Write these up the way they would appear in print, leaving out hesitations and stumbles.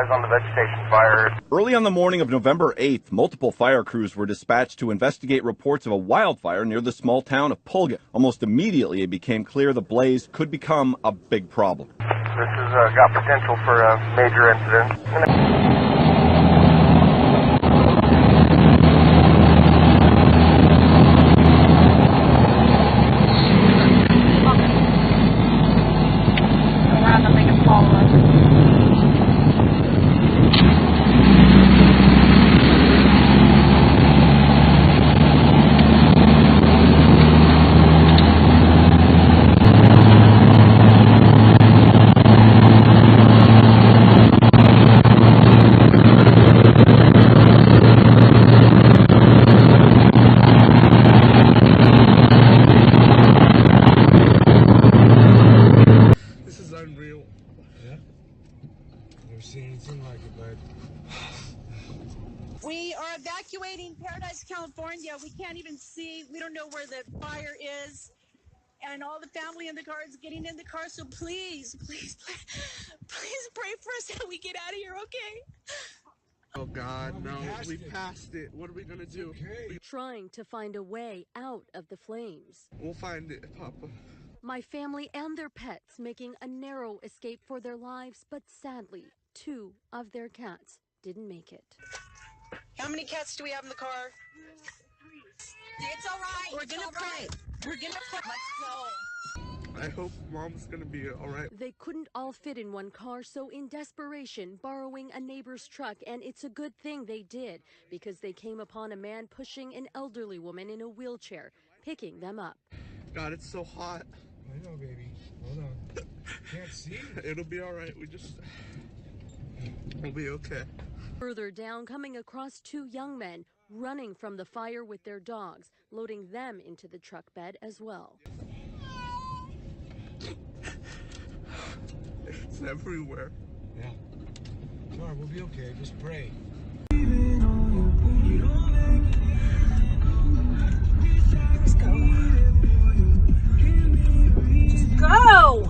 eyes on the vegetation fire. Early on the morning of November 8th, multiple fire crews were dispatched to investigate reports of a wildfire near the small town of Pulga. Almost immediately, it became clear the blaze could become a big problem. This has got potential for a major incident. We are evacuating Paradise, California. We can't even see. We don't know where the fire is. And all the family in the car is getting in the car. So please, please, please, please pray for us that we get out of here, okay? Oh, God, no. We passed it. What are we going to do? Okay. Trying to find a way out of the flames. We'll find it, Papa. My family and their pets making a narrow escape for their lives, but sadly, 2 of their cats didn't make it. How many cats do we have in the car? 3. It's all right. We're gonna pray. We're gonna pray. Let's go. I hope Mom's gonna be all right. They couldn't all fit in one car, so in desperation, borrowing a neighbor's truck, and it's a good thing they did, because they came upon a man pushing an elderly woman in a wheelchair, picking them up. God, it's so hot. I know, baby. Hold on. Can't see. It'll be all right. We'll be okay. Further down, coming across 2 young men running from the fire with their dogs, loading them into the truck bed as well. It's everywhere. Yeah. Sorry, we'll be okay. Just pray. Let's go. Just go!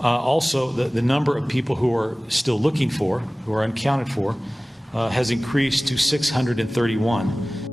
Also, the number of people who are still looking for, who are unaccounted for, has increased to 631.